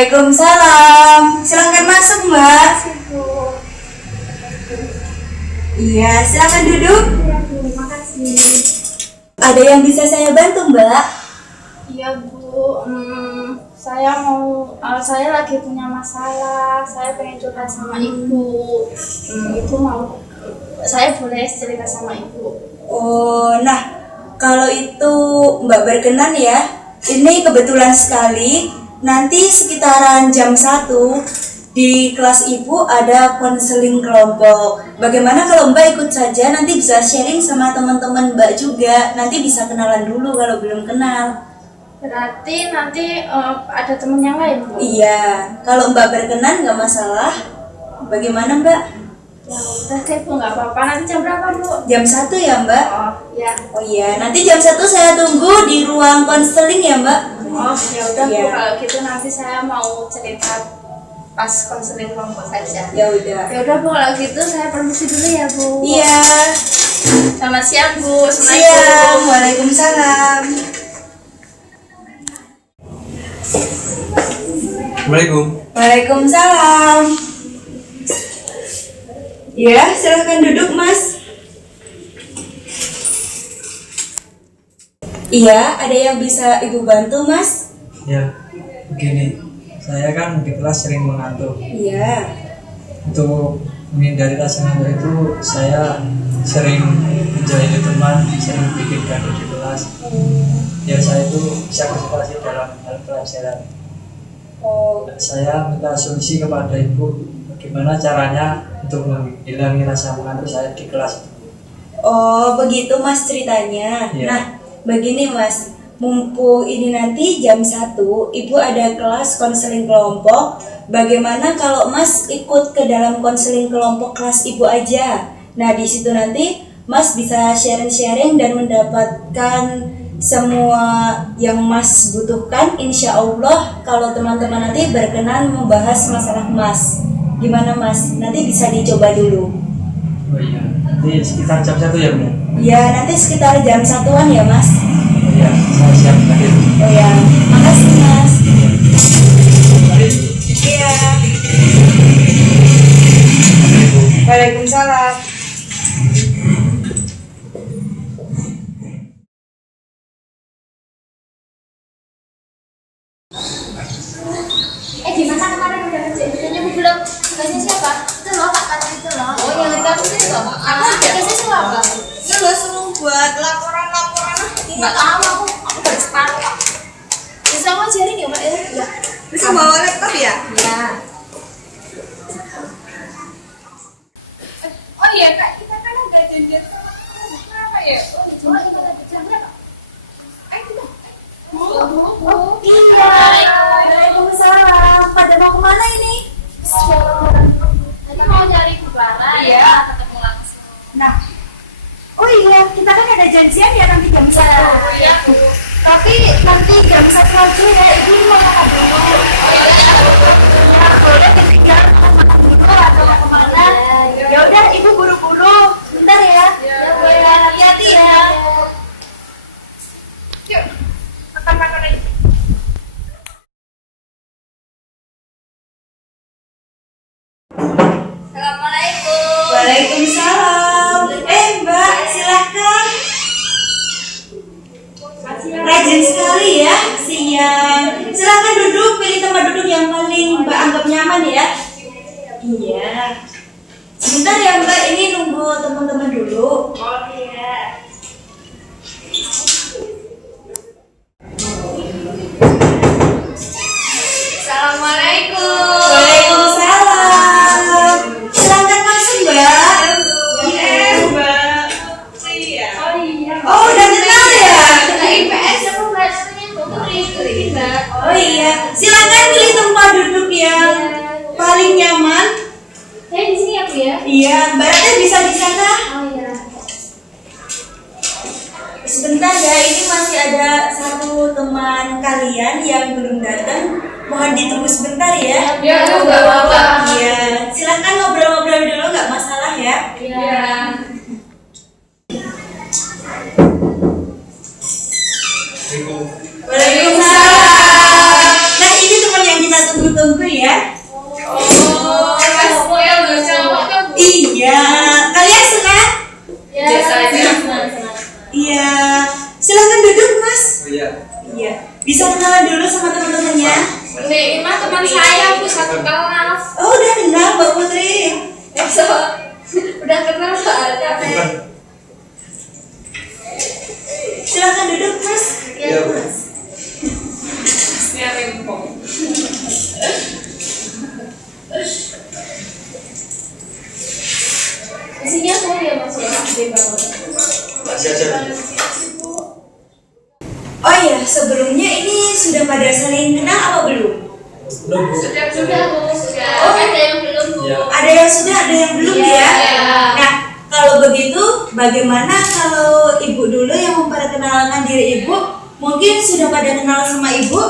Waalaikumsalam. Silakan masuk, Mbak. Iya, silakan duduk. Terima kasih. Ada yang bisa saya bantu, Mbak? Iya Bu, saya lagi punya masalah. Saya pengen curhat sama Ibu. Itu mau saya boleh cerita sama Ibu? Oh, nah kalau itu Mbak berkenan ya, ini kebetulan sekali nanti sekitaran jam 1 di kelas Ibu ada konseling kelompok. Bagaimana kalau Mbak ikut saja, nanti bisa sharing sama teman-teman Mbak juga. Nanti bisa kenalan dulu kalau belum kenal. Berarti nanti ada temen yang lain Bu? Iya, kalau Mbak berkenan nggak masalah. Bagaimana Mbak? Ya udah deh Bu, nggak apa-apa. Nanti jam berapa Bu? Jam 1 ya Mbak? Oh ya. Oh iya, nanti jam 1 saya tunggu di ruang konseling ya Mbak? Oh ya udah Bu, Iya. kalau gitu nanti saya mau cerita pas konseling kelompok saja. Ya udah. Ya udah Bu, kalau gitu saya permisi dulu ya Bu. Iya. Selamat siang Bu. Siang. Waalaikumsalam. Assalamualaikum. Waalaikumsalam. Ya, silahkan duduk Mas. Iya, ada yang bisa Ibu bantu Mas? Ya, begini. Saya kan di kelas sering mengantuk. Iya. Untuk menghindari rasa ngantuk itu, saya sering menjauhi teman, sering bikin gaduh di kelas. Biar saya itu bisa konsentrasi dalam hal pelajaran. Oh, Saya minta solusi kepada Ibu, bagaimana caranya untuk menghilangi rasa mengantuk saya di kelas. oh begitu Mas ceritanya. Iya. Nah, begini Mas, mumpung ini nanti jam 1 Ibu ada kelas konseling kelompok. Bagaimana kalau Mas ikut ke dalam konseling kelompok kelas Ibu aja? Nah, di situ nanti Mas bisa sharing-sharing dan mendapatkan semua yang Mas butuhkan. Insya Allah kalau teman-teman nanti berkenan membahas masalah Mas, gimana Mas? Nanti bisa dicoba dulu. Oh iya, nanti sekitar jam 1 ya Bu? Ya, nanti sekitar jam 1-an ya Mas. Oh iya, saya siap hadir. Oh ya, makasih Mas. Hadir. Iya. Waalaikumsalam. Di mana kemarin udah kerjanya belum? Tugasnya siapa? Itu loh Kak Tati itu loh. Oh yang kita itu loh. Aku tugasnya siapa? Itu lo suruh buat laporan-laporan. Nggak tahu aku baru separuh Kak. Bisa aku ajarin ya Mbak ya? Ya. Bisa bawa laptop ya? Ya. Oh iya Kak, kita kan ada janjian sama kamu. Kenapa ya? Oh kita ada jam berapa? Ayo kita. Oh iya. Waalaikumsalam. Pada mau kemana ini? Kita mau nyari Bu Clara. Iya. Ketemu langsung. Nah, oh iya, kita kan ada janjian ya nanti jam 1. Iya. Tapi nanti jam 1 aja ya, Ibu mau makan dulu. Nah, boleh ketinggalan mau makan dulu atau mau kemana? Ya udah, Ibu buru-buru. Bentar ya. Ya, hati-hati ya. Yuk, makan-makan aja. Assalamualaikum. Waalaikumsalam. Mbak, silakan. Rajin sekali ya, siang. Silakan duduk, pilih tempat duduk yang paling Mbak anggap nyaman ya. Iya. Sebentar ya Mbak, ini nunggu teman-teman dulu. Oh iya. Assalamualaikum. Waalaikumsalam. Silakan masuk Mbak. Mbak. Oh iya. Oh udah kenal ya? Kita IPS aku nggak namanya Putri Mbak. Oh iya. Silakan pilih tempat duduk yang paling nyaman. Saya di sini ya Bu ya. Iya, Mbak Ratih bisa di sana. Oh iya. Sebentar ya, ini masih ada satu teman kalian yang belum datang. Mohon ditunggu sebentar ya. Ya nggak apa-apa. Iya, silakan ngobrol-ngobrol dulu, nggak masalah ya. Iya. Assalamualaikum. Waalaikumsalam. Nah ini teman yang kita tunggu masa udah kenal soalnya. Bukan. Silakan duduk Mas. Iya, Bu. Masnya rempong. Isinya aku ya masuk gede banget. Masih aja. Oh iya, sebelumnya ini sudah pada saling kenal apa belum? Belum, Bu. Sudah Bu, sudah. Oh. Ada yang belum Bu. Ya. Ada yang sudah, ada yang belum Iya, ya? iya. Nah, kalau begitu bagaimana kalau Ibu dulu yang memperkenalkan diri Ibu? Mungkin sudah pada kenal sama Ibu?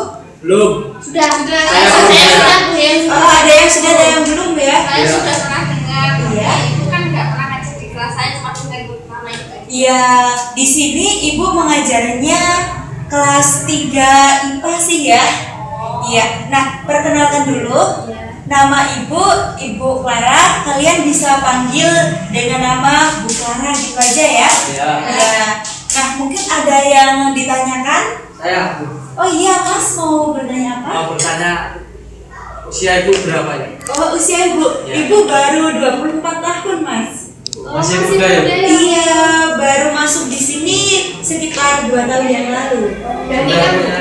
Belum. Sudah. Saya Saya sudah sudah. Bu ya. Oh, ada yang sudah, ada yang belum ya? Saya Iya. sudah pernah dengar. Iya. Ibu kan nggak pernah ngajar di kelas saya, cuma dengar ibu nama itu. Ya, di sini Ibu mengajarnya kelas 3 IPA sih ya? Iya. Nah, perkenalkan dulu. Nama Ibu Clara. Kalian bisa panggil dengan nama Bu Clara gitu aja ya? Ya. Ya. Nah, mungkin ada yang ditanyakan? Saya, Bu, Oh iya, Mas mau bertanya apa? mau bertanya usia Ibu berapa ya? Oh, usia Ibu. Ya. Ibu baru 24 tahun, Mas. Masih muda ya, Bu? Iya, baru masuk di sini sekitar 2 tahun yang lalu. Berarti kan Umurnya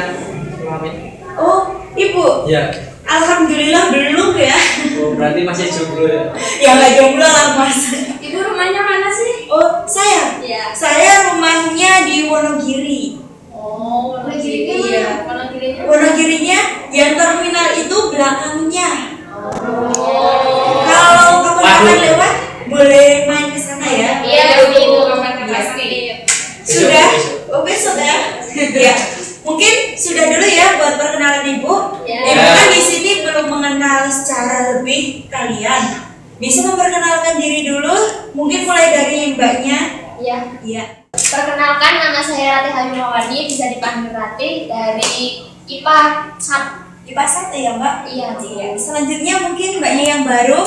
suami. Oh, Ibu. Ya. Alhamdulillah belum ya. Oh, berarti masih jomblo ya? Ya nggak jomblo lah, Mas. Ibu rumahnya mana sih? Oh, saya. Iya. Saya rumahnya di Wonogiri. Oh, Wonogiri. Iya. Wonogirinya. Wonogirinya yang terminal itu belakangnya. Oh. Kalau kapan-kapan lewat, boleh main ke sana ya. Iya, Bu. Kapan-kapan nih? Sudah? Oh, besok ya? Ya. Mungkin sudah dulu ya buat perkenalan Ibu. Ya. Ibu kan di sini belum mengenal secara lebih kalian. Bisa memperkenalkan diri dulu, mungkin mulai dari Mbaknya. Iya. Iya. Perkenalkan, nama saya Ratih Harimawati, bisa dipanggil Ratih, dari IPA 1. IPA 1 ya, Mbak? Iya, Bu. Iya. Selanjutnya mungkin Mbaknya yang baru.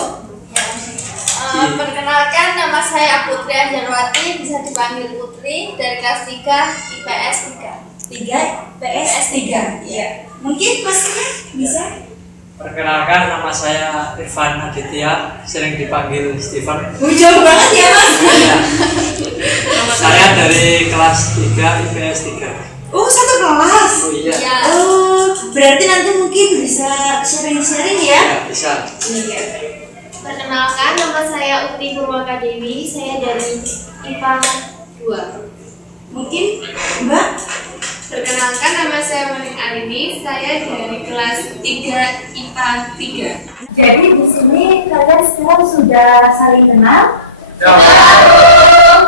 Perkenalkan, nama saya Putri Anjarwati, bisa dipanggil Putri, dari kelas 3 IPS 3. 3 PS 3. Iya. Mungkin Masnya bisa? Perkenalkan, nama saya Irfan Aditya, sering dipanggil Steven. Jauh banget ya, Mas. Saya dari kelas 3 IPS 3. Oh, satu kelas. Oh iya. Ya. Oh, berarti nanti mungkin bisa sharing-sharing ya? Ya, bisa. Iya. Perkenalkan, nama saya Uti Purwaka Dewi, saya dari IPA 2. Mungkin Mbak? Perkenalkan, nama saya Manik Alini, saya dari kelas 3 IPA 3. Jadi di sini kalian sekarang sudah saling kenal? Ya.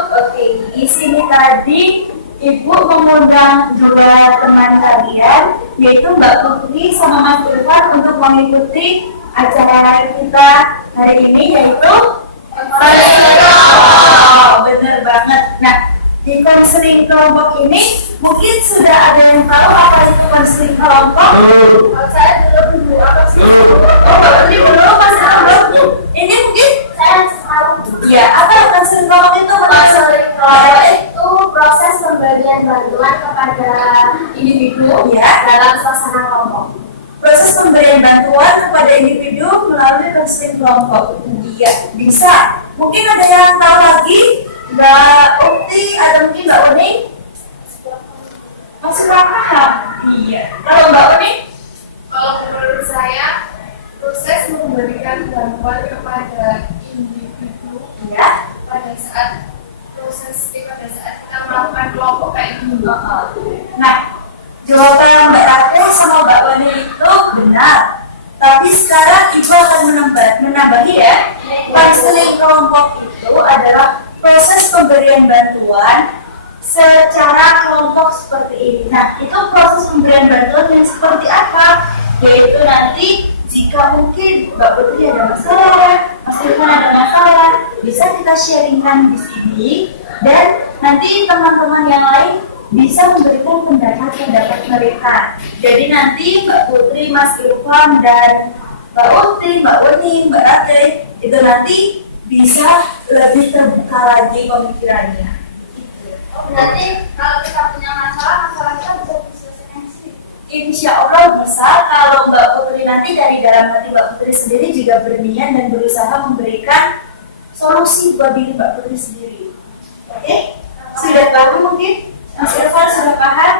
Oke, di sini tadi Ibu mengundang dua teman kalian, yaitu Mbak Putri sama Mas Irfan untuk mengikuti acara kita hari ini, yaitu bener banget. Nah, di konseling kelompok ini mungkin sudah ada yang tahu apa itu konseling kelompok? Kalau saya belum dulu apa sih? Oh, Mbak Putri belum, Mas belum. Ini mungkin saya tahu. Iya, apa konseling kelompok itu? Konseling kelompok itu proses pemberian bantuan kepada individu ya dalam suasana kelompok. Proses pemberian bantuan kepada individu melalui konseling kelompok. Iya, bisa. Mungkin ada yang tahu lagi? Mbak Ukti atau mungkin Mbak Uni? Masih kurang paham? Iya. Kalau Mbak Uni? Kalau menurut saya, proses memberikan bantuan kepada individu Iya. pada saat pada saat kita melakukan kelompok kayak gini. Nah, jawaban Mbak Ratu sama Mbak Wani itu benar. Tapi sekarang Ibu akan menambahi ya. Konseling kelompok itu adalah proses pemberian bantuan secara kelompok seperti ini. Nah, itu proses pemberian bantuan yang seperti apa? Yaitu nanti jika mungkin Mbak Putri ada masalah, Mas Irfan ada masalah, bisa kita sharingkan di sini, dan nanti teman-teman yang lain bisa memberikan pendapat mereka. Jadi nanti Mbak Putri, Mas Irfan, dan Mbak Uti, Mbak Uni, Mbak Rate itu nanti bisa lebih terbuka lagi pemikirannya. Berarti kalau kita punya masalah kita bisa diselesaikan sendiri. Insya Allah bisa. Kalau Mbak Putri nanti dari dalam hati Mbak Putri sendiri juga berniat dan berusaha memberikan solusi buat diri Mbak Putri sendiri. Oke? Sudah paham mungkin? Mas Irfan sudah paham?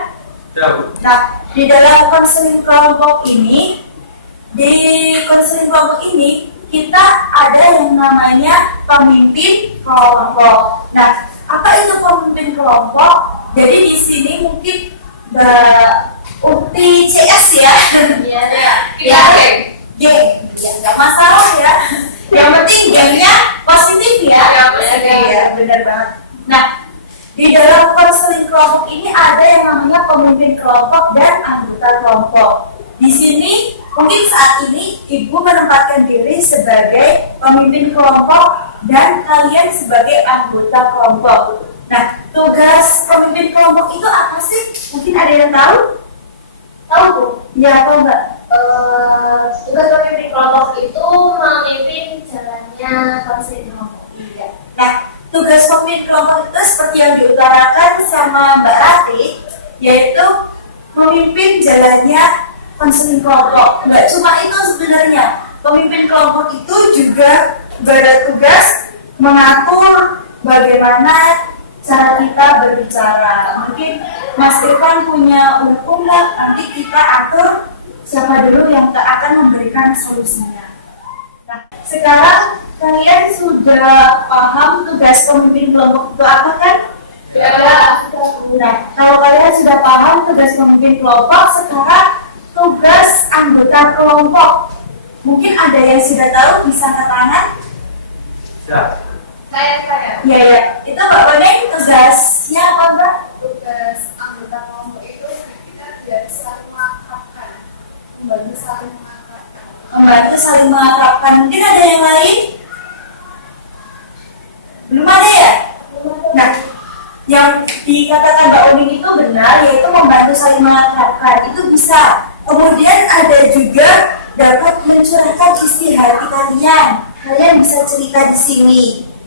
Nah, di dalam konseling kelompok ini, kita ada yang namanya pemimpin kelompok. Nah, apa itu pemimpin kelompok? Jadi di sini mungkin Mbak Uti CS ya. Iya. Ya, nggak masalah ya. Yang penting gamenya positif ya. Ya, benar banget. Nah, di dalam konseling kelompok ini ada yang namanya pemimpin kelompok dan anggota kelompok. Di sini mungkin saat ini Ibu menempatkan diri sebagai pemimpin kelompok dan kalian sebagai anggota kelompok. Nah, tugas pemimpin kelompok itu apa sih? Mungkin ada yang tahu? Tahu Bu? Ya, apa Mbak? Tugas pemimpin kelompok itu memimpin jalannya konseling kelompok. Iya. Nah, tugas pemimpin kelompok itu seperti yang diutarakan sama Mbak Rati, yaitu memimpin jalannya konseling kelompok. Nggak cuma itu sebenarnya, pemimpin kelompok itu juga bertugas mengatur bagaimana cara kita berbicara. Mungkin Mas Irfan punya unek-unek, nanti kita atur siapa dulu yang akan memberikan solusinya. Nah, sekarang kalian sudah paham tugas pemimpin kelompok itu apa kan? Ya. Nah, kalau kalian sudah paham tugas pemimpin kelompok, sekarang tugas anggota kelompok. Mungkin ada yang sudah tahu, bisa angkat tangan? Saya. Iya. Itu Mbak Boneng, tugasnya apa Mbak? Tugas anggota kelompok itu kita biar saling mengakrabkan, membantu saling mengakrabkan. Membantu saling mengakrabkan. Mungkin ada yang lain? Belum ada ya? Nah, yang dikatakan Mbak Uning itu benar, yaitu membantu saling mengakrabkan. Itu bisa. Kemudian ada juga dapat mencurahkan isi hati kalian. Kalian bisa cerita di sini.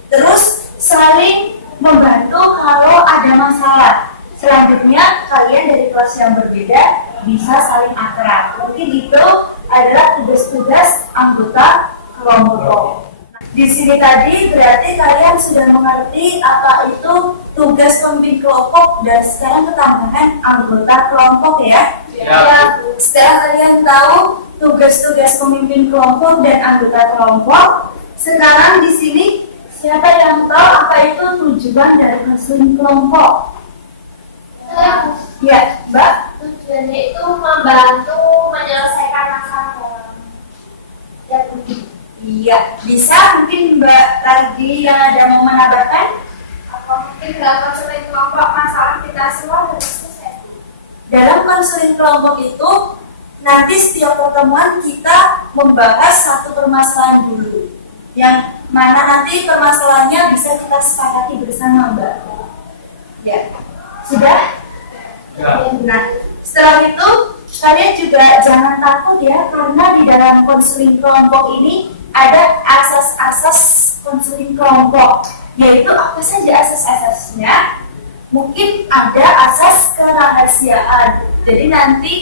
Terus saling membantu kalau ada masalah. Selanjutnya kalian dari kelas yang berbeda bisa saling akrab. Mungkin itu adalah tugas-tugas anggota kelompok. Di sini tadi berarti kalian sudah mengerti apa itu tugas pemimpin kelompok dan sekarang ketambahan anggota kelompok ya. Ya. Setelah kalian tahu tugas-tugas pemimpin kelompok dan anggota kelompok, sekarang di sini siapa yang tahu apa itu tujuan dari konseling kelompok? Ya, Mbak. Tujuannya itu membantu menyelesaikan masalah dalam Iya, bisa mungkin Mbak Radi yang ada mau menambahkan? atau mungkin dalam konseling kelompok masalah kita semua harus selesai. Dalam konseling kelompok itu nanti setiap pertemuan kita membahas satu permasalahan dulu, yang mana nanti permasalahannya bisa kita sepakati bersama Mbak. Ya, sudah? Ya. Nah, setelah itu kalian juga jangan takut ya, karena di dalam konseling kelompok ini ada asas-asas konseling kelompok, yaitu apa saja asas-asasnya? Mungkin ada asas kerahasiaan. Jadi nanti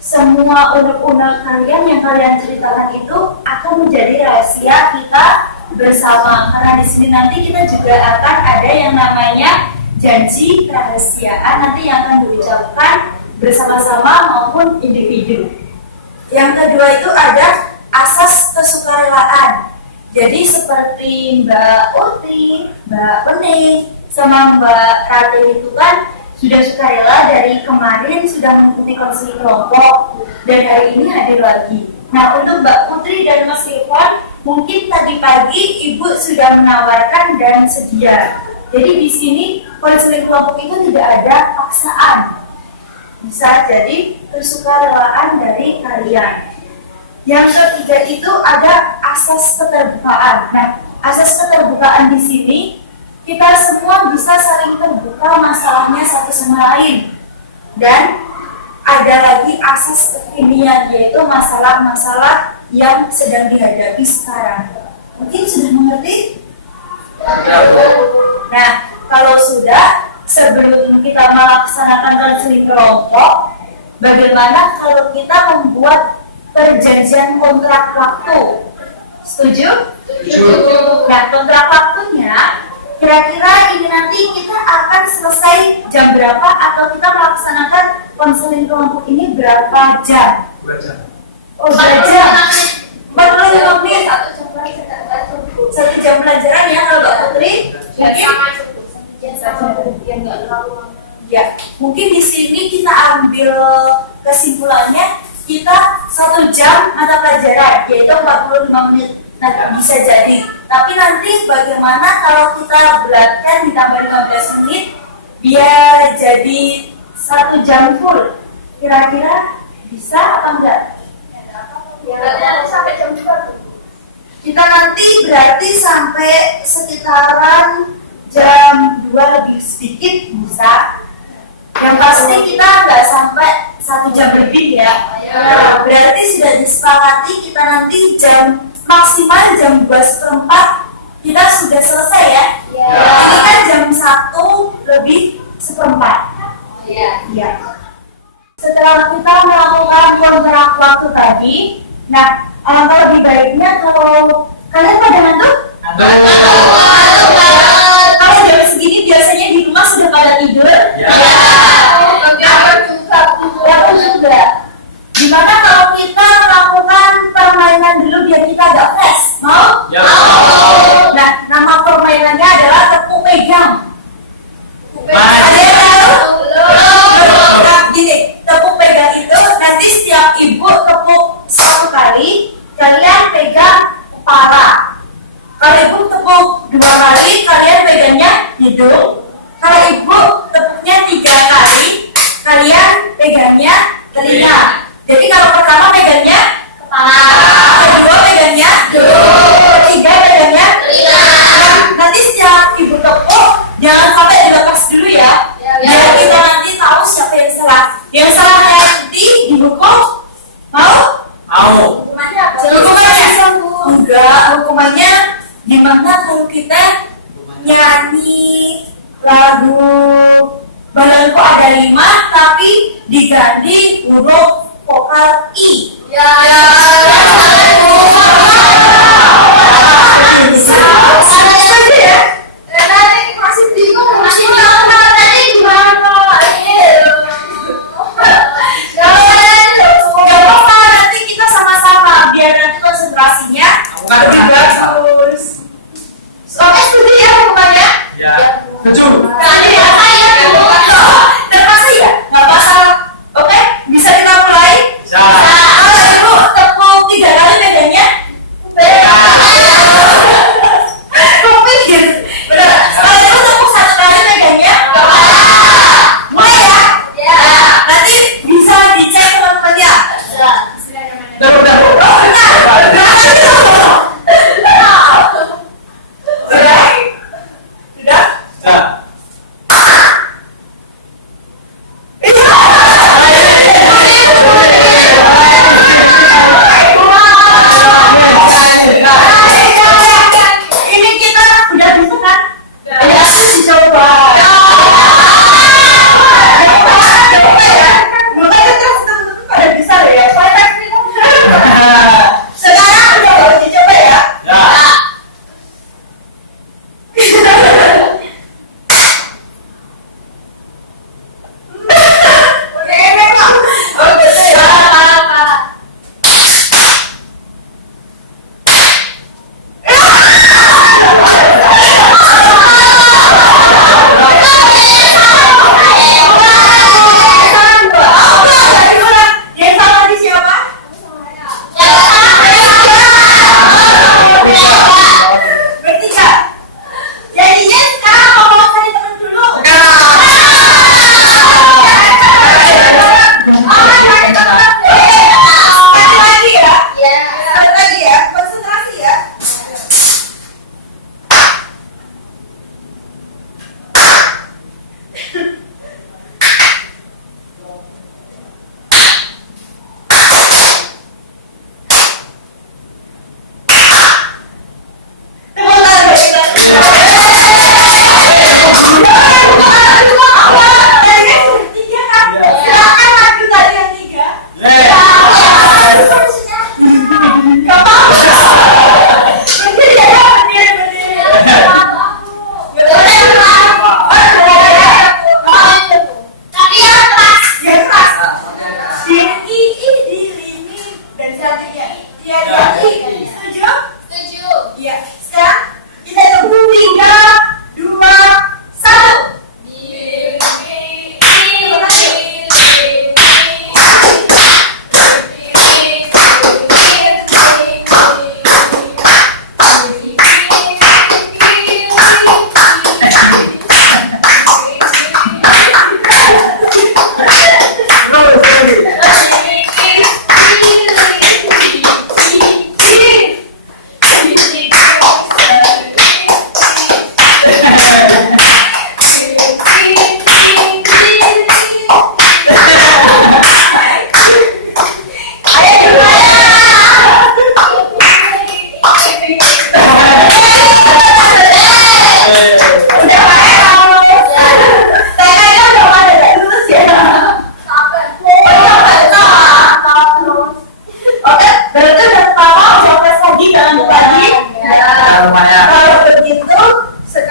semua unek-unek kalian yang kalian ceritakan itu akan menjadi rahasia kita bersama. Karena di sini nanti kita juga akan ada yang namanya janji kerahasiaan nanti yang akan diucapkan bersama-sama maupun individu. Yang kedua itu ada asas kesukarelaan. Jadi seperti Mbak Uti, Mbak Bening, sama Mbak Rati itu kan sudah sukarela dari kemarin sudah mengikuti konseling kelompok dan hari ini hadir lagi. Nah, untuk Mbak Putri dan Mas Irfan, mungkin tadi pagi Ibu sudah menawarkan dan sedia. Jadi di sini konseling kelompok itu tidak ada paksaan. Bisa jadi kesukarelaan dari kalian. Yang ketiga itu ada asas keterbukaan. Nah, asas keterbukaan di sini kita semua bisa saling terbuka masalahnya satu sama lain. Dan ada lagi asas kekinian, yaitu masalah-masalah yang sedang dihadapi sekarang. Mungkin sudah mengerti? Nah, kalau sudah, sebelum kita melaksanakan konseling kelompok, bagaimana kalau kita membuat perjanjian kontrak waktu? Setuju? Setuju. Nah, kontrak waktu Kira-kira ini nanti kita akan selesai jam berapa atau kita melaksanakan konseling kelompok ini berapa jam? 2 jam. Oh, 2 jam. 45 menit. 1 jam pelajaran ya kalau Mbak Putri? Ya, mungkin di sini kita ambil kesimpulannya kita 1 jam mata pelajaran yaitu 45 menit. Nah, bisa jadi. Tapi nanti bagaimana kalau kita bulatkan ditambah 15 menit biar jadi 1 jam full? Kira-kira bisa apa enggak? Ya, sampai jam 2. Kita nanti berarti sampai sekitaran jam 2 lebih sedikit bisa. Yang pasti kita nggak sampai 1 jam lebih ya. Berarti sudah disepakati kita nanti jam maksimal jam 2:04 kita sudah selesai ya. Ini kan jam 1 lebih 1/4. Ya. Setelah kita melakukan kontrak waktu tadi, nah alangkah lebih baiknya kalau kalian pada ngantuk? Kalau jam segini biasanya di rumah sudah pada tidur? Aku juga. Gimana kalau kita melakukan permainan dulu biar kita agak fresh? Mau? Nah, nama permainannya adalah tepuk pegang. Ada yang tahu? Nah, gini, tepuk pegang itu nanti setiap ibu tepuk 1 kali, kalian pegang kepala. Kalau ibu tepuk 2 kali, kalian pegangnya hidung. Kalau ibu tepuknya 3 kali, kalian pegangnya telinga. Jadi kalau pertama pegangnya kepala, kedua pegangnya hidung, ketiga pegangnya telinga. Nanti setiap ibu tepuk, jangan sampai dilepas dulu ya. Biar kita nanti tahu siapa yang salah. Yang salah nanti dihukum. Mau? Hukumannya apa? Hukumannya? Enggak, hukumannya gimana kalau kita nyanyi lagu Balonku ada 5 tapi diganti huruf vokal I. Masih bingung tadi gimana? Gak apa-apa, nanti kita sama-sama biar nanti konsentrasinya lebih bagus. Oke, setuju ya hukumannya? Tadi ya saya terpaksa ya? Gak masalah. Oke, bisa kita mulai? Kalau ibu tepuk 3 kali bedanya? Kok pikir? Bener. Kalau ibu tepuk 1 kali bedanya? Mulai ya? Nanti bisa dicek teman-temannya. Sudah?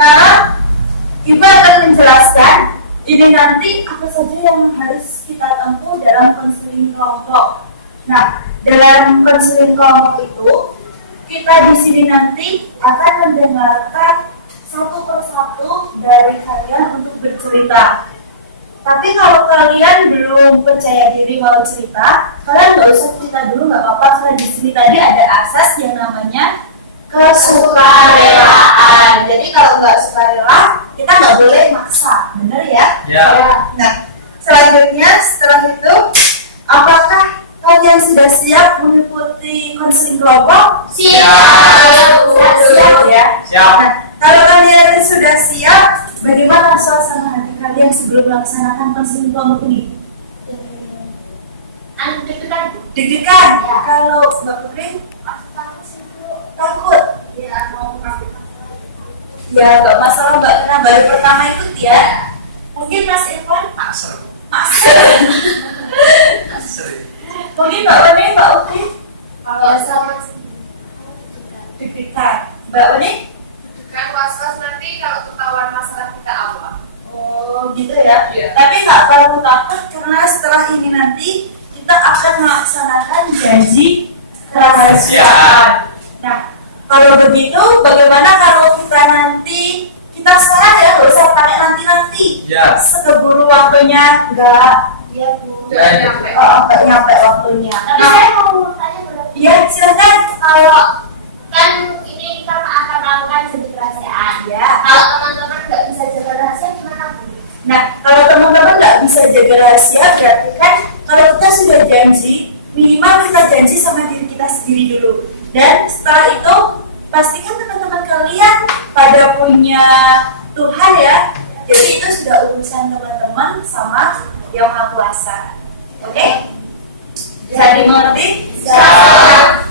sekarang Ibu akan menjelaskan ini nanti apa saja yang harus kita tempuh dalam konseling kelompok. Nah, dalam konseling kelompok itu kita di sini nanti akan mendengarkan satu persatu dari kalian untuk bercerita. Tapi kalau kalian belum percaya diri mau cerita, kalian nggak usah cerita dulu, nggak apa-apa. Karena di sini tadi ada asas yang namanya kesukarelaan. Jadi kalau nggak sukarela, kita nggak boleh maksa, bener ya? Ya. Nah, selanjutnya setelah itu, apakah kalian sudah siap mengikuti konseling kelompok? Siap. Siap ya. Siap. Nah, kalau kalian sudah siap, bagaimana suasana hati kalian sebelum melaksanakan konseling kelompok ini? Deg-degan. Ya. Kalau Mbak Putri takut. Ya, nggak masalah Mbak, karena baru pertama ikut ya. Mungkin Mas Irfan? Mungkin Mbak Uni, Mbak Putri? Kalau sama Deg-degan. Mbak Uni? Kan was-was nanti kalau ketahuan masalah kita apa? Oh gitu ya. Iya. Tapi nggak perlu takut karena setelah ini nanti kita akan melaksanakan janji kerahasiaan. Nah, kalau begitu bagaimana kalau kita nanti kita sekarang ya nggak usah pakai nanti-nanti. Ya. Sekeburu waktunya nggak nggak nyampe waktunya. Tapi Nah, saya mau tanya berapa? ya silakan. Kalau kan ini kita akan melakukan janji kerahasiaan. Ya. Kalau teman-teman nggak bisa jaga rahasia gimana Bu? Nah, kalau teman-teman nggak bisa jaga rahasia, berarti kan kalau kita sudah janji, minimal kita janji sama diri kita sendiri dulu. Dan setelah itu, pastikan teman-teman kalian pada punya Tuhan ya. Jadi itu sudah urusan teman-teman sama Yang Maha Kuasa. Oke? Bisa dimengerti?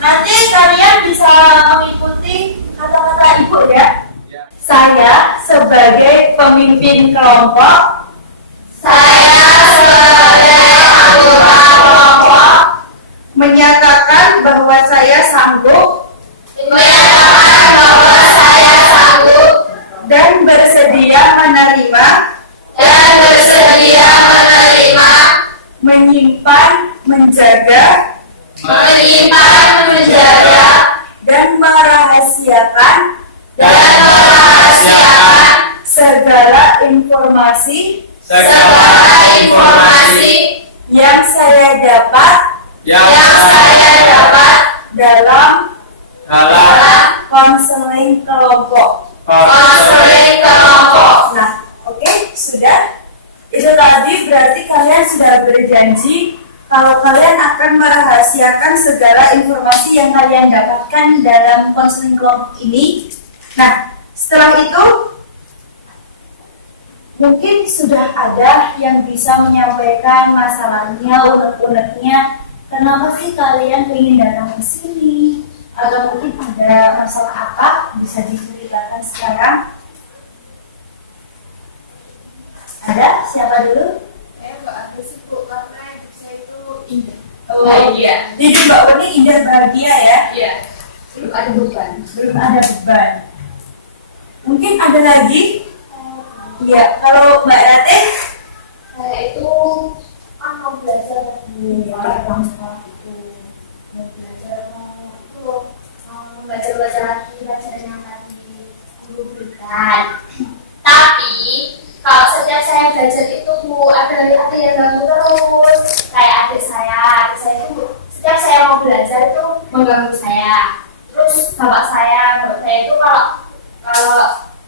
Nanti kalian bisa mengikuti kata-kata ibu ya. Saya sebagai pemimpin kelompok, menyatakan bahwa saya sanggup dan bersedia menerima, menyimpan, menjaga, dan merahasiakan segala informasi yang saya dapat dalam konseling kelompok. Nah, oke, sudah. Itu tadi berarti kalian sudah berjanji kalau kalian akan merahasiakan segala informasi yang kalian dapatkan dalam konseling kelompok ini. Nah, setelah itu mungkin sudah ada yang bisa menyampaikan masalahnya, unek-uneknya. Kenapa sih kalian ingin datang ke sini? Atau mungkin ada masalah apa? Bisa diceritakan sekarang. Ada? Siapa dulu? Saya nggak ada sih Bu, karena hidup saya itu indah. Iya. Jadi Mbak Uni indah bahagia ya? Iya. Belum ada beban. Belum ada beban. Mungkin ada lagi? Iya. Kalau Mbak Rate? Saya itu kan mau belajar di orang sekolah itu, mau belajar mau baca lagi bacaan yang tadi guru berikan. Tapi kalau setiap saya belajar itu Bu, ada yang ganggu terus. Kayak adik saya itu setiap saya mau belajar itu mengganggu saya. Terus bapak saya itu kalau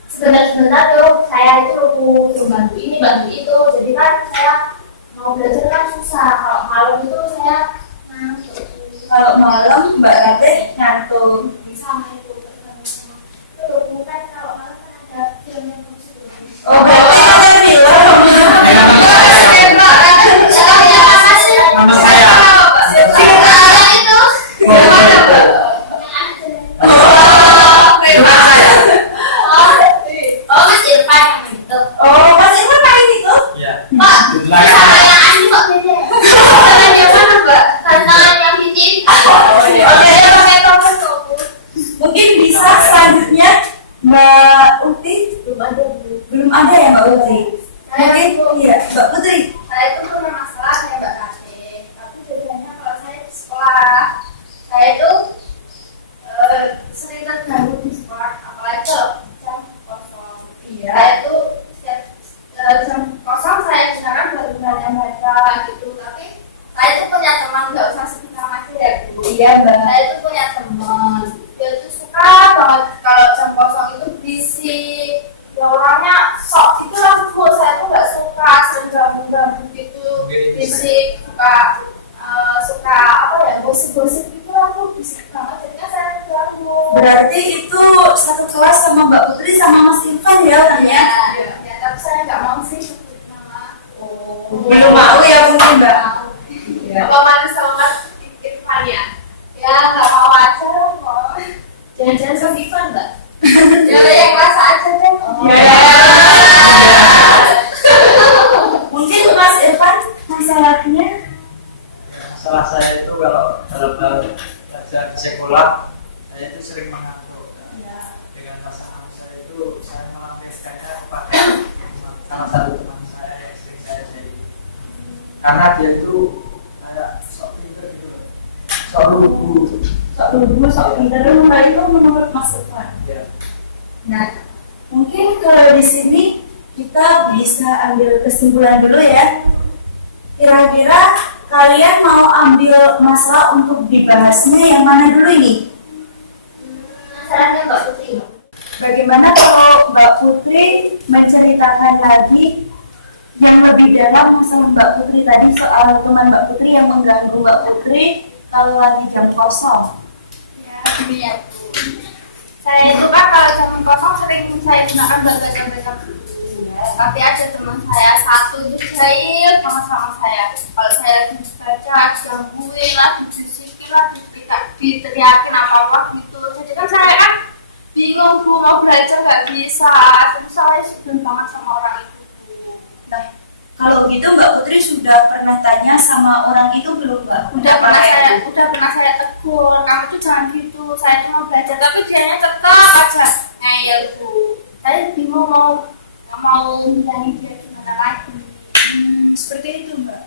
sebentar tuh saya itu lupa bantu ini bantu itu. Jadi kan saya mau belajar kan susah. Kalau malam itu saya ngantuk. Kalau malam Mbak Rate ngantuk. Sama itu itu bukan kalau malam kan ada film yang bagus itu. Oh, berarti ada film. Nama saya. Oh, Mas Irfan main itu? Ya. Iya. Oke, mungkin bisa selanjutnya Mbak Uti? Belum ada Bu. Belum ada ya Mbak Uti? Mungkin iya Mbak Putri. Saya itu punya masalah kayak Mbak Kate. Tapi bedanya kalau saya di sekolah, saya itu sering terganggu di sekolah, apalagi kalau jam kosong. Iya. Saya itu setiap jam kosong saya sekarang baru baca gitu. Tapi saya itu punya teman, nggak usah sebut nama aja ya Bu. Iya Mbak. Saya itu punya teman, dia itu suka banget kalau jam kosong itu berisik. Ya orangnya sok gitu lah Bu, saya tuh nggak suka sering ganggu gitu, berisik, suka apa ya, gosip-gosip gitu lah Bu, berisik banget, jadinya saya ganggu. Berarti itu satu kelas sama Mbak Putri sama Mas Irfan ya orangnya? Ya, tapi saya nggak mau sih sebut nama. Belum mau ya mungkin Mbak? Ya. Apa mana sama Mas Irfan ya? Ya nggak mau aja, mau. Jangan-jangan sama Irfan Mbak? Ya yang rasa aja deh. Mungkin Mas Irfan masalahnya? Masalah saya itu kalau dalam hal belajar di sekolah, saya itu sering mengantuk. Dengan pasangan saya itu saya melampiaskannya kepada salah satu teman saya yang sering saya jadi. Karena dia itu kayak sok pinter gitu, sok lugu. Sok pinter itu menurut Mas Irfan. Ya. Nah, mungkin kalau di sini kita bisa ambil kesimpulan dulu ya. Kira-kira kalian mau ambil masalah untuk dibahasnya yang mana dulu ini? Sarannya Mbak Putri. Bagaimana kalau Mbak Putri menceritakan lagi yang lebih dalam masalah Mbak Putri tadi soal teman Mbak Putri yang mengganggu Mbak Putri kalau lagi jam kosong? Ya, gini ya Bu. Saya itu kan kalau jam kosong sering saya gunakan buat baca-baca buku. Tapi ada teman saya satu itu jahil sama saya. Kalau saya lagi baca, digangguin lah, dibisikin lah, diteriakin apa-apa gitu. Jadi kan saya kan bingung Bu, mau belajar nggak bisa. Terus saya sebel banget sama orang itu. Nah, kalau gitu Mbak Putri sudah pernah tanya sama orang itu belum Mbak? Udah pernah saya tegur, kamu tuh jangan gitu, saya cuma belajar, tapi dianya tetap aja ngeyel Bu. Saya bingung mau bilangin dia gimana lagi. Seperti itu Mbak.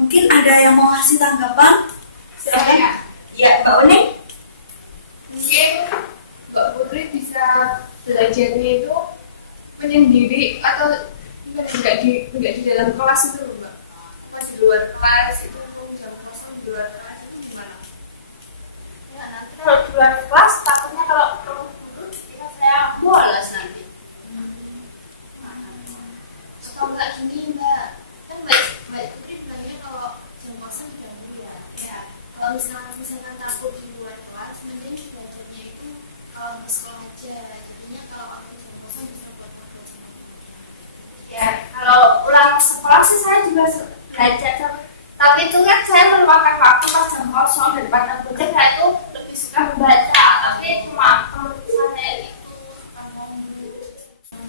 Mungkin ada yang mau ngasih tanggapan? Silakan. Ya Mbak Uning. Mungkin Mbak Putri bisa belajarnya itu menyendiri atau enggak di dalam kelas itu loh Mbak. Pas di luar kelas itu jam kosong di luar kelas itu gimana? Ya, nanti kalau di luar kelas takutnya kalau guru kita saya bolos nanti. Kalau nggak gini Mbak, kan Mbak Putri bilangnya kalau jam kosong diganggu ya. Kalau misalkan takut di luar kelas, mending belajarnya itu kalau di sekolah aja. Jadinya kalau waktu jam kosong bisa buat belajar. Ya, kalau pulang sekolah sih saya juga belajar, tapi itu kan saya meluangkan waktu pas jam kosong daripada belajar. Saya itu lebih suka membaca, tapi cuma menurut saya itu suka ngomong.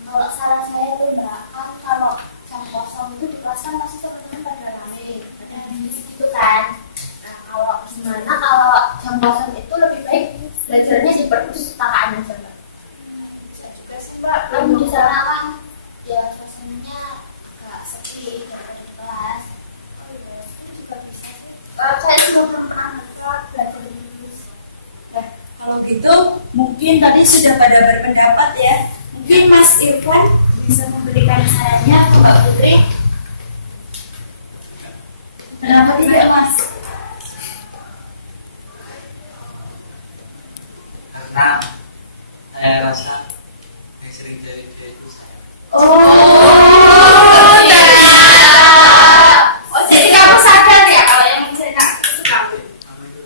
Kalau saran saya tuh Mbak, kan kalau jam kosong itu di kelas kan pasti teman-teman pada rame, pada bisnis gitu kan. Nah kalau gimana kalau jam kosong itu lebih baik belajarnya di perpustakaan aja Mbak. Bisa juga sih Mbak. Kan di sana kan ya suasananya agak sepi daripada di kelas. Oh iya, itu juga bisa sih. Saya juga belum pernah belajar di Inggris. Nah, kalau gitu mungkin tadi sudah pada berpendapat ya. Mungkin Mas Irfan bisa memberikan sarannya ke Mbak Putri. Kenapa tidak Mas? Karena saya rasa yang sering jadi dia itu saya. Jadi kamu sadar ya kalau yang menceritakan itu kamu. Kamu itu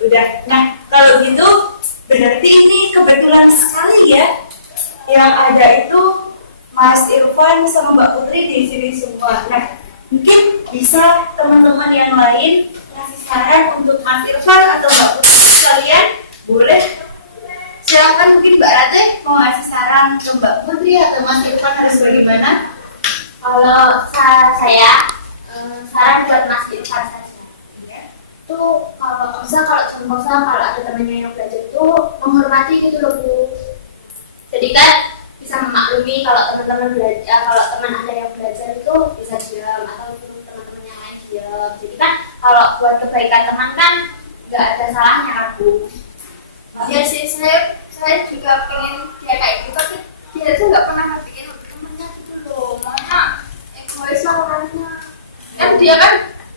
Udah. Nah, kalau gitu berarti ini kebetulan sekali ya. Yang ada itu Mas Irfan sama Mbak Putri di sini semua. Nah, mungkin bisa teman-teman yang lain kasih saran untuk Mas Irfan atau Mbak Putri sekalian, boleh. Silakan mungkin Mbak Rate mau ngasih saran ke Mbak Putri atau Mas Irfan harus bagaimana? Kalau saya saran buat Mas Irfan saja. Tuh kalau bisa kalau jam kosong kalau ada temannya yang belajar itu menghormati gitu loh Bu. Jadi kan bisa memaklumi kalau teman-teman belajar, kalau teman ada yang belajar itu bisa diam atau suruh teman-teman yang lain diam. Jadi kan kalau buat kebaikan teman kan nggak ada salahnya aku. Iya sih, saya juga pengen dia kayak gitu, tapi dia tuh nggak pernah ngertiin temennya gitu loh. Makanya egois lah orangnya. Kan dia kan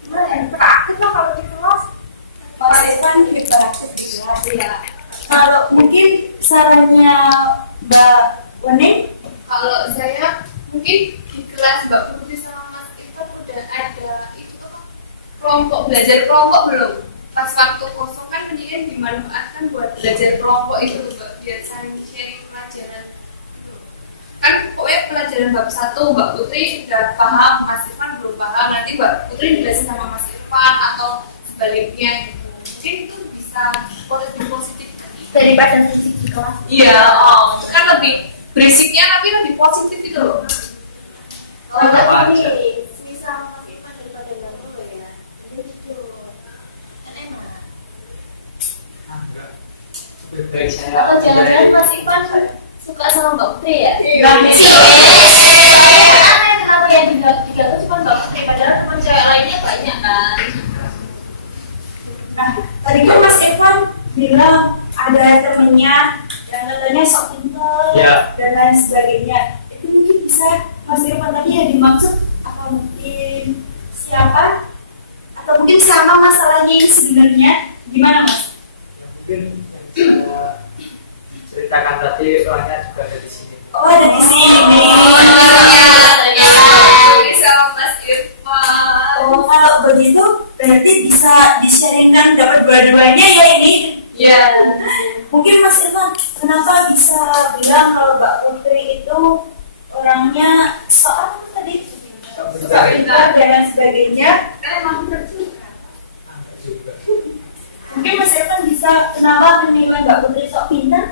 beraktif lah kalau di kelas. Mas Irfan hiperaktif di kelas ya. Kalau mungkin sarannya Mbak Wening, Kalau saya mungkin di kelas Mbak Putri sama Mas Irfan udah ada itu tuh kelompok belajar kelompok belum? Pas waktu kosong kan mendingan dimanfaatkan buat belajar kelompok itu Mbak, biar saling sharing pelajaran gitu. Kan pokoknya pelajaran bab 1 Mbak Putri udah paham, Mas Irfan belum paham, nanti Mbak Putri jelasin sama Mas Irfan atau sebaliknya gitu. Mungkin itu bisa positif Daripada fisik di kelas. iya, itu kan lebih berisiknya tapi lebih positif itu loh. Oh, tapi misal Mas Irfan daripada yang dulu ya. Jadi gitu. Kan enak. Lebih baik saya Atau jangan-jangan Mas Irfan suka sama Mbak Putri ya? Iya. Kenapa yang juga tuh cuma Mbak Putri, padahal teman cewek lainnya banyak kan? nah tadi kan Mas Irfan bilang ada temennya yang katanya sok pintar Ya. dan lain sebagainya. Itu mungkin bisa Mas Irfan tadi yang dimaksud atau mungkin siapa? Atau mungkin sama masalahnya ini sebenarnya gimana Mas? mungkin yang saya ceritakan tadi orangnya juga ada di sini. Oh ada di sini. Sama Mas Irfan. Oh kalau begitu berarti bisa di-sharingkan dapat dua-duanya ya ini. Iya. Mungkin Mas Irfan kenapa bisa bilang kalau Mbak Putri itu orangnya soal tadi suka pintar dan lain sebagainya? Kan emang bener juga. Juga. Mungkin Mas Irfan bisa kenapa menilai Mbak Putri sok pintar?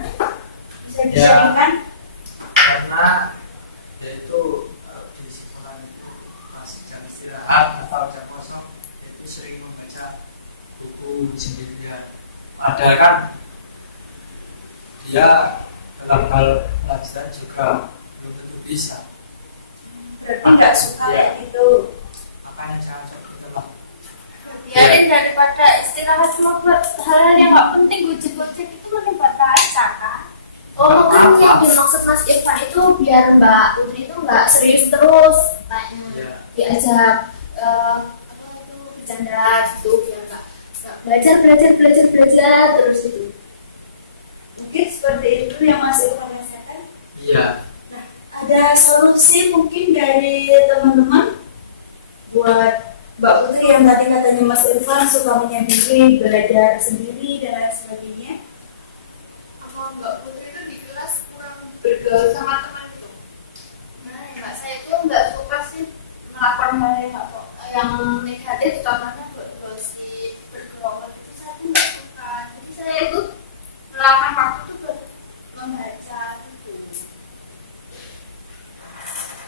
Bisa di-sharingkan? Karena yaitu di sekolah itu masih jam istirahat atau jam kosong itu sering membaca buku sendirian. Padahal kan dia dalam hal pelajaran juga belum tentu bisa. Berarti nggak suka Iya. kayak gitu. Makanya jangan seperti itu lah. Biarin daripada istirahat cuma buat hal-hal yang nggak penting, gojek-gojek itu mending buat baca kan. Oh, mungkin yang dimaksud Mas Irfan itu biar Mbak Putri itu nggak serius terus, kayaknya Iya. diajak apa itu bercanda gitu, biar nggak belajar terus gitu. Mungkin seperti itu yang Mas Irfan rasakan. Iya. Nah, ada solusi mungkin dari teman-teman buat Mbak Putri yang tadi katanya Mas Irfan suka menyendiri, belajar sendiri dan lain sebagainya. Sama Mbak Putri itu di kelas kurang bergaul sama teman itu. Nah, ya, Mbak, saya itu nggak suka sih melakukan hal yang negatif, contohnya gosip, bergerombol itu saya tuh nggak suka. Jadi saya itu melakukan waktu itu buat membaca gitu.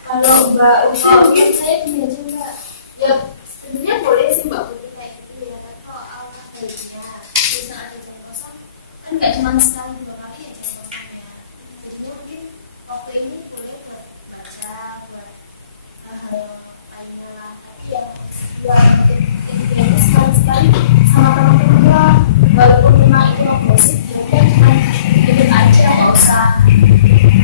Kalau Mbak Oh, mungkin saya punya juga. Ya sebenarnya boleh sih Mbak Putri kayak gitu ya, tapi kalau alangkah baiknya bisa ada jam kosong kan nggak cuma sekali 2 kali ya jam kosongnya. Jadinya mungkin waktu ini boleh buat baca, buat hal lainnya lah. Tapi yang itu sekali-sekali sama teman-teman doang. Walaupun memang itu menggosip, ya udah cuma ikut aja,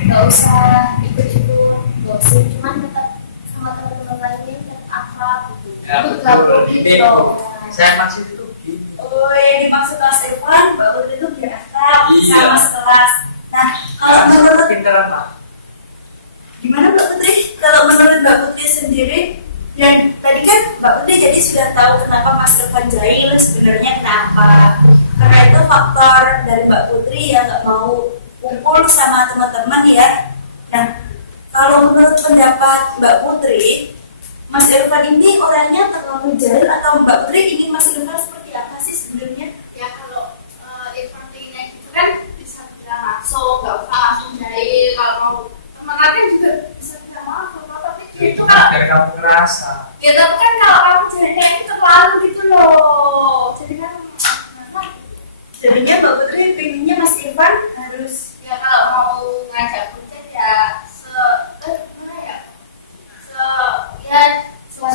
nggak usah ikut-ikut gosip, cuman tetap sama teman-teman lainnya tetap akrab gitu. Ya, Itu betul. gabung Ini gitu. saya maksud itu gini. Oh, yang dimaksud Mas Irfan, Mbak Putri itu biar akrab Iya. sama sekelas. Nah, kalau menurut pinteran lah. gimana Mbak Putri? Kalau menurut Mbak Putri sendiri, dan tadi kan Mbak Putri jadi sudah tahu kenapa Mas Irfan jahil sebenarnya kenapa? Karena itu faktor dari Mbak Putri yang nggak mau kumpul sama teman-teman ya. Nah, kalau menurut pendapat Mbak Putri, Mas Irfan ini orangnya terlalu jahil atau Mbak Putri ingin Mas Irfan seperti apa sih sebenarnya? Ya kalau Irfan pengennya gitu kan bisa bilang langsung, nggak usah langsung jahil. Kalau mau semangatnya juga bisa bilang langsung, tapi itu kalau Biar kamu ngerasa. ya tapi kan kalau kamu jahilnya itu terlalu gitu loh. Jadi kan kenapa? Jadinya Mbak Putri pengennya Mas Irfan harus Ya kalau mau ngajak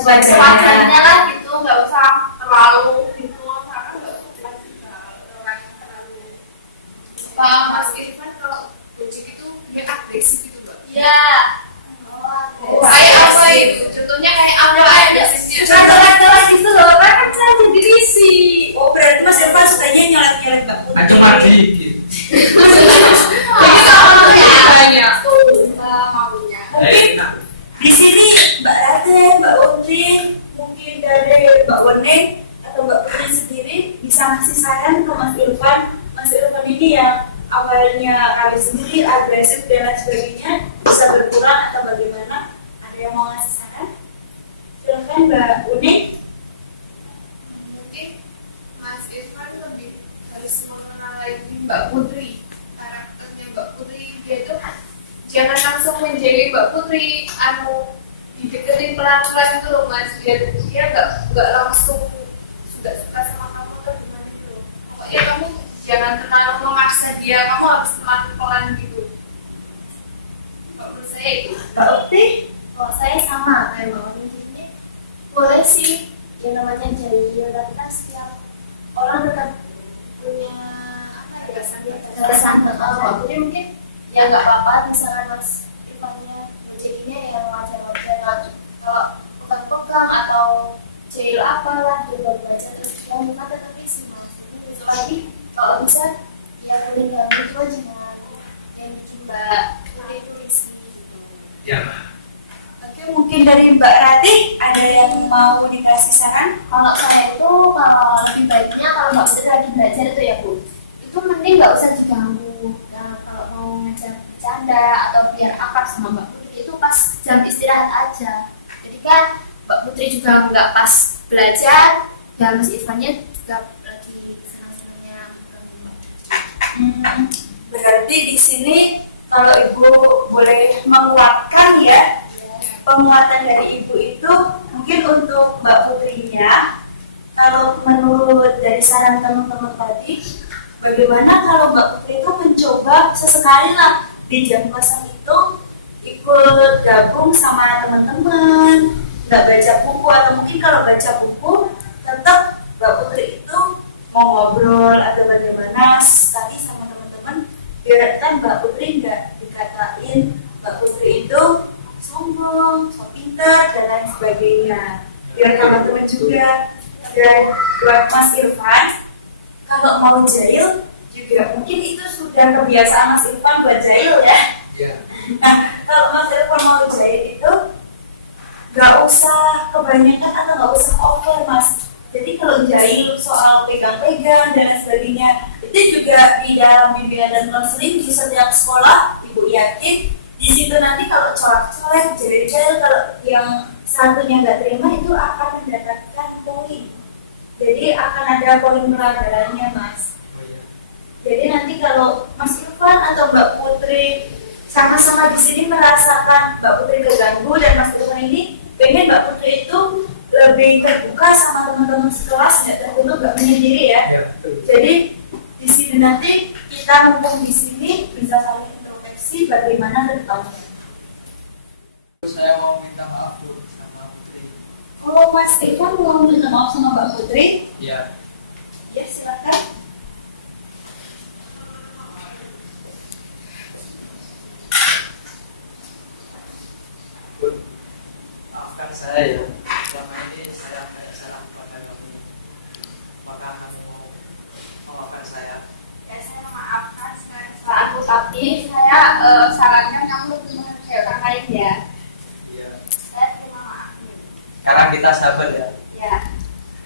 sewajarnya lah gitu, nggak usah terlalu gitu, karena nggak suka juga orang yang terlalu. Pak Mas Irfan kalau Gojek itu dia agresif gitu mbak. Iya. Kayak apa itu? Contohnya kayak apa agresifnya? Contoh-contoh gitu loh, kan saya jadi risih. Oh, berarti Mas Irfan sukanya nyolet-nyolet Mbak Putri. Aja mati gitu. Jadi kalau ya Maunya. Mungkin di sini Mbak Rate, Mbak Utri, mungkin dari Mbak Weneng atau Mbak Putri sendiri bisa ngasih saran ke Mas Irfan. Mas Irfan ini yang awalnya kami sendiri agresif dan lain sebagainya bisa berkurang atau bagaimana? Ada yang mau ngasih saran? Silakan Mbak Weneng. mungkin Mas Irfan lebih harus mengenal lagi Mbak Putri, karakternya Mbak Putri. Dia tuh jangan langsung menjadi Mbak Putri, dideketin pelan-pelan gitu loh Mas. Dia nggak langsung sudah suka sama kamu atau gimana gitu loh. Pokoknya kamu jangan terlalu memaksa dia, kamu harus pelan-pelan gitu. Kalau menurut saya itu. Mbak Utri. Kalau saya sama kayak Mbak Oni, jadi boleh sih yang namanya jahil, tapi kan setiap orang tetap punya apa ya, kesan Mbak Putri mungkin ya nggak apa-apa misalkan Mas Irfannya jadinya yang wajar-wajar, kalau pegang-pegang atau jahil apalah dia baru belajar terus yang bukan tetap isi Mas. Itu lagi kalau bisa ya boleh yang itu aja yang bikin Mbak Putri itu isi gitu. Ya. Oke, mungkin dari Mbak Rati ada yang mau dikasih saran? Kalau saya itu kalau lebih baiknya kalau Mbak Putri lagi belajar itu ya Bu, itu mending nggak usah diganggu. Nah, kalau mau ngajak bercanda atau biar akrab sama Mbak Putri itu pas jam istirahat aja. Jadi kan Mbak Putri juga nggak pas belajar dan Mas Irfannya juga lagi senang-senangnya mengganggu Mbak Putri. Berarti di sini kalau Ibu boleh menguatkan ya, penguatan dari Ibu itu mungkin untuk Mbak Putrinya. Kalau menurut dari saran teman-teman tadi, bagaimana kalau Mbak Putri itu mencoba sesekali lah di jam kosong itu ikut gabung sama teman-teman, nggak baca buku, atau mungkin kalau baca buku tetap Mbak Putri itu mau ngobrol atau bagaimana sekali sama teman-teman, biar kan Mbak Putri nggak dikatain Mbak Putri itu sombong, so pintar dan lain sebagainya. Biar teman-teman juga. Dan buat Mas Irfan, kalau mau jahil juga mungkin itu sudah kebiasaan Mas Irfan buat jahil ya. Ya. Nah, kalau Mas Irfan mau jahil itu nggak usah kebanyakan atau nggak usah over Mas. Jadi kalau jahil soal pegang-pegang dan lain sebagainya, itu juga di dalam bimbingan dan konseling di setiap sekolah, Ibu yakin di situ nanti kalau colek-colek, jahil-jahil, kalau yang satunya nggak terima itu akan mendapatkan poin. Jadi akan ada poin pelanggarannya Mas. Jadi nanti kalau Mas Irfan atau Mbak Putri sama-sama di sini merasakan Mbak Putri keganggu dan Mas Irfan ini pengen Mbak Putri itu lebih terbuka sama teman-teman sekelas, nggak tertutup, nggak menyendiri ya. Jadi di sini nanti kita mumpung di sini bisa saling introspeksi bagaimana ke depannya. Saya mau minta maaf Bu sama Putri. Oh, Mas Irfan mau minta maaf sama Mbak Putri? Ya. Ya, silakan. Bu, maafkan saya ya. Selama ini saya kayak salah kepada kamu. Maka kamu memaafkan saya. Ya saya memaafkan kesalahanku, tapi saya sarankan kamu lebih menghargai orang lain ya. Iya. Saya terima maaf. Sekarang kita sabar ya. Ya,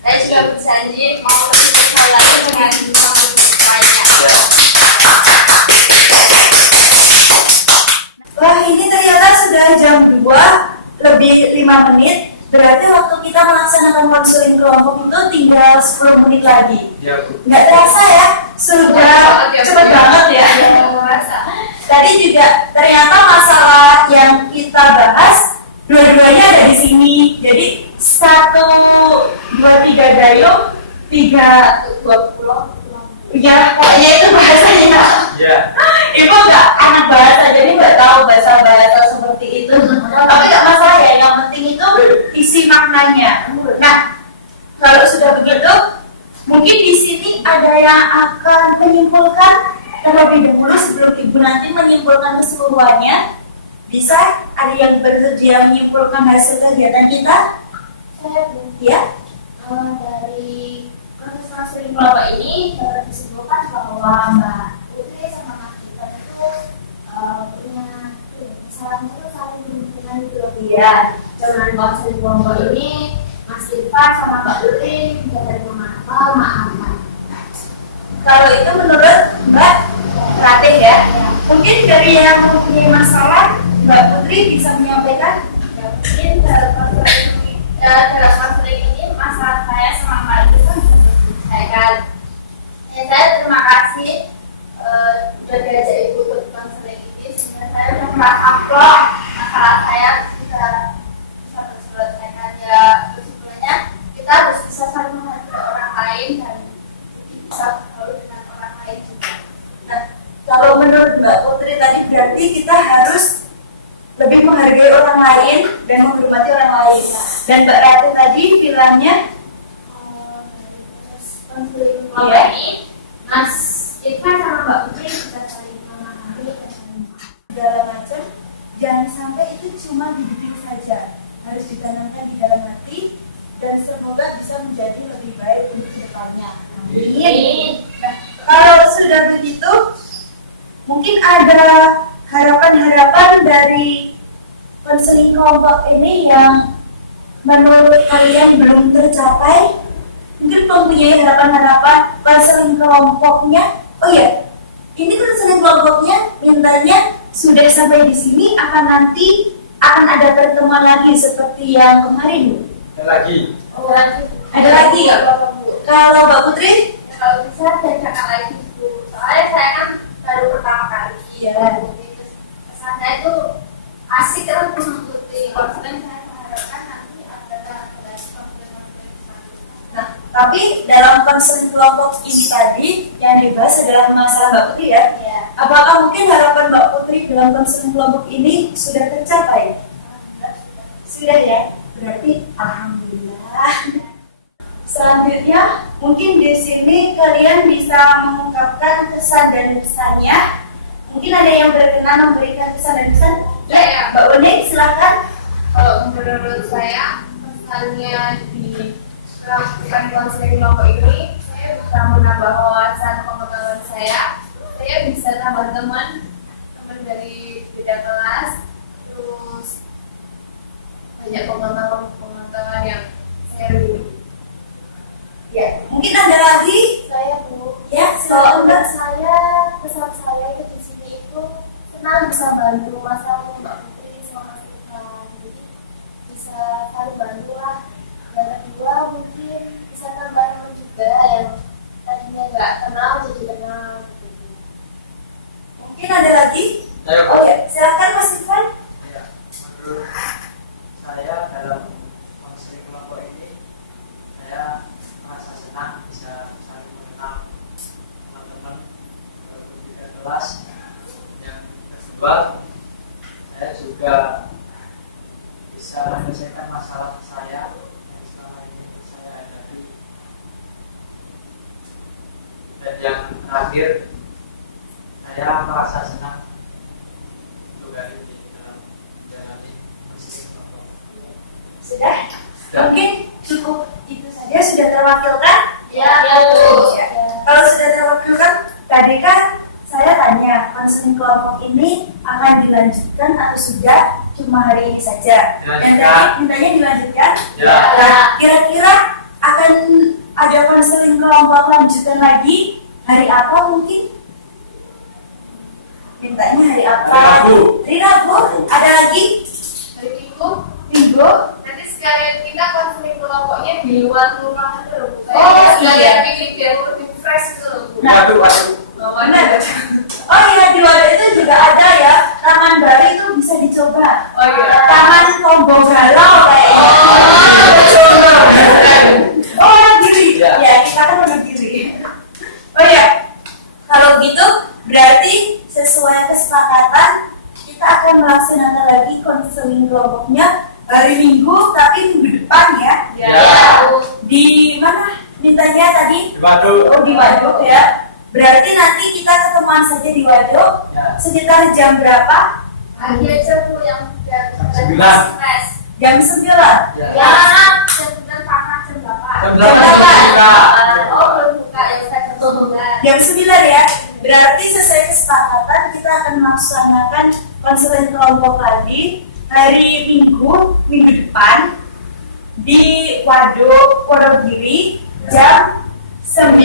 saya juga berjanji mau lebih besar lagi dengan teman-teman lainnya. Ya. Wah, ini ternyata sudah jam 2 lebih 5 menit. Berarti waktu kita melaksanakan konseling kelompok itu tinggal 10 menit lagi. Ya Bu. Nggak terasa ya, sudah cepet banget ya. Tadi juga ternyata masalah yang kita bahas dua-duanya ada di sini. Jadi 1, 2, 3 dayung, 3 pulau. Ya, pokoknya itu bahasanya. Ya. Ibu nggak anak bahasa, jadi nggak tahu bahasa seperti itu. Tapi nggak masalah ya, yang penting itu isi maknanya menyimpulkan terlebih dahulu sebelum Ibu nanti menyimpulkan keseluruhannya? Bisa ada yang bersedia menyimpulkan hasil kegiatan kita? Saya Bu, Ya? dari proses konseling kelompok ini dapat disimpulkan bahwa Mbak Putri sama Mas Gibran itu punya saling menguntungkan gitu loh Bu ya. Dengan konseling kelompok ini Mas Irfan sama Mbak Putri menerima maafan. Kalau itu menurut Mbak Ratih ya? Mungkin dari yang mempunyai masalah, Mbak Putri bisa menyampaikan? Mungkin dalam konseling ini masalah saya sama Mbak itu kan bisa diselesaikan. Ya, saya terima kasih sudah diajak Ibu ikut konseling ini sehingga saya sudah merasa plong masalah saya bisa terselesaikan. Ya, sebenarnya kita harus bisa saling menghargai orang lain dan bisa bergaul dengan orang lain juga. Nah, kalau menurut Mbak Putri tadi berarti kita harus lebih menghargai orang lain dan menghormati orang lain. Dan Mbak Ratih tadi bilangnya Konseling kelompok Iya. ini Mas Irfan sama Mbak Putri bisa saling memahami dan saling segala macam, jangan sampai itu cuma di bibir saja, harus ditanamkan di dalam hati dan semoga bisa menjadi lebih baik untuk kedepannya. Amin. Nah, kalau sudah begitu, mungkin ada harapan-harapan dari konseling kelompok ini yang menurut kalian belum tercapai. Mungkin mempunyai harapan-harapan konseling kelompoknya. Oh ya, ini konseling kelompoknya mintanya sudah sampai di sini, akan ada pertemuan lagi seperti yang kemarin, Bu. Ada lagi. Oh, lanjut. Ada lagi nggak? Kalau Mbak Putri? Kalau bisa saya lagi dulu. Soalnya saya kan baru pertama kali. Iya. Terus kesan saya itu asik kan mengikuti konseling. Saya mengharapkan nanti ada konseling-konseling selanjutnya. Nah, tapi dalam konseling kelompok ini tadi yang dibahas adalah masalah Mbak Putri ya. Iya. Apakah mungkin harapan Mbak Putri dalam konseling kelompok ini sudah tercapai? Sudah ya? Berarti alhamdulillah. Selanjutnya, mungkin di sini kalian bisa mengungkapkan kesan dan kesannya. Mungkin ada yang berkenan memberikan kesan dan kesan. Ya. Mbak Uni, silakan. Kalau menurut saya pesannya di melakukan konseling kelompok ini, saya bisa menambah wawasan pengetahuan saya bisa tambah teman dari beda kelas, terus banyak pengetahuan yang saya miliki. Ya, mungkin ada lagi. Saya Bu. Ya, Kalau silakan Mbak. kesan saya itu di sini itu senang bisa bantu masalah Mbak Putri sama Mas Irfan. Jadi bisa saling bantu lah. Yang kedua mungkin bisa tambah teman juga yang tadinya nggak kenal jadi kenal. Gitu. Mungkin ada lagi. Saya Oh ya, silakan Mas Irfan. Ya, menurut saya dalam konseling kelompok ini saya merasa senang bisa saling mengenal teman-teman walaupun beda kelas. Yang kedua, saya juga bisa menyelesaikan masalah saya yang selama ini saya hadapi. Dan yang terakhir, saya merasa senang untuk hari ini dalam menjalani konseling kelompok. Sudah? Sudah. Mungkin cukup itu saja, sudah terwakilkan? Ya, Bu. Ya. Kalau sudah terwakilkan, tadi kan saya tanya konseling kelompok ini akan dilanjutkan atau sudah cuma hari ini saja? Dan tadi mintanya dilanjutkan? Ya. Nah, kira-kira akan ada konseling kelompok lanjutan lagi hari apa mungkin? Mintanya hari apa? Hari Rabu. Hari Rabu. Ada lagi? Hari Minggu, Minggu? nanti sekalian kita konseling kelompoknya di luar rumah itu loh, Bu. Oh, Sekalian iya. piknik biar lebih fresh gitu loh, Bu. Waduh. Benar. Oh iya, di Wadah itu juga ada ya, Taman Baru itu bisa dicoba. Oh iya. Taman Tombong Galau kayaknya. Oh, orang Gili. Ya. Ya, kita kan orang Gili. Oh ya, kalau gitu berarti sesuai kesepakatan kita akan melaksanakan lagi konseling kelompoknya hari Minggu, tapi minggu depan ya. Ya. Di mana mintanya tadi? Waduh. Oh, di Waduk ya. Berarti nanti kita ketemuan saja di waduk Ya. sekitar jam berapa? Pagi aja Bu yang udah Jam 9. stres. Jam 9. Ya. Ya, jam 9 panas jam 8. Jam Jam 8 buka. Oh, belum buka ya, saya jam 9. Jam 9 ya. Berarti sesuai kesepakatan kita akan melaksanakan konseling kelompok lagi hari minggu depan di Waduk Wonogiri jam 9.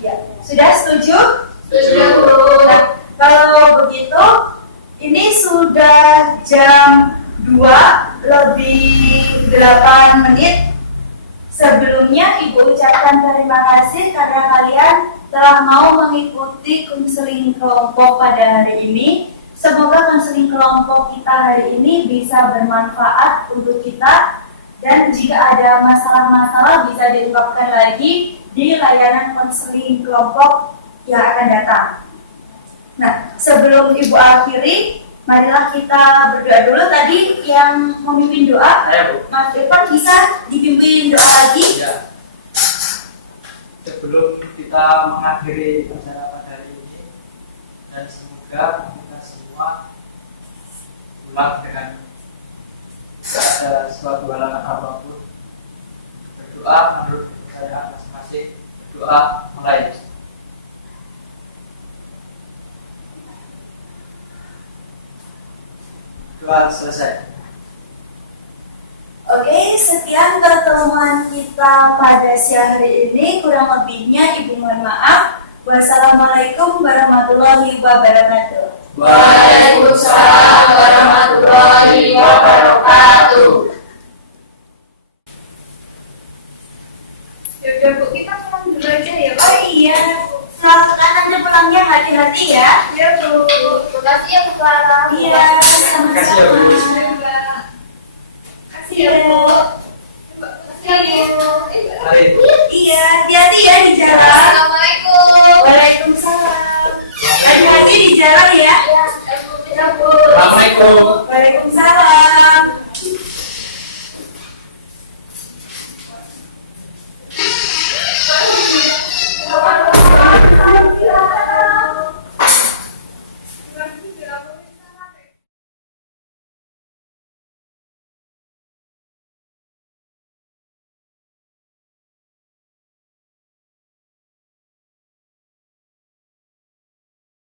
Ya. Sudah setuju? Setuju. Nah, kalau begitu ini sudah jam 2 lebih 8 menit. Sebelumnya Ibu ucapkan terima kasih karena kalian telah mau mengikuti konseling kelompok pada hari ini. Semoga konseling kelompok kita hari ini bisa bermanfaat untuk kita, dan jika ada masalah-masalah bisa diungkapkan lagi di layanan konseling kelompok yang akan datang. Nah, sebelum Ibu akhiri, marilah kita berdoa dulu. Tadi yang memimpin doa, Saya, Bu. Mas Irfan, bisa dipimpin doa lagi? Ya. Sebelum kita mengakhiri acara pada hari ini, dan semoga kita semua pulang dengan tidak ada suatu halangan apapun. Berdoa menurut kepercayaan masing-masing. Berdoa mulai. Doa selesai. Oke, sekian pertemuan kita pada siang hari ini. Kurang lebihnya Ibu mohon maaf. Wassalamualaikum warahmatullahi wabarakatuh. Waalaikumsalam warahmatullahi wabarakatuh. Ya udah Bu, kita pulang dulu aja ya Bu. Oh iya, selamat Anda pulangnya hati-hati ya. Ya Bu. Terima kasih ya Bu Clara. Iya, Makasih ya, Bu. sama-sama. Ya Mbak. Kasih Iya. ya Bu. Mbak, kasih ya Bu. Mari. Iya, hati-hati ya di jalan. Assalamualaikum. Waalaikumsalam. Hati-hati di jalan ya. Ya, Bu. Assalamualaikum. Waalaikumsalam.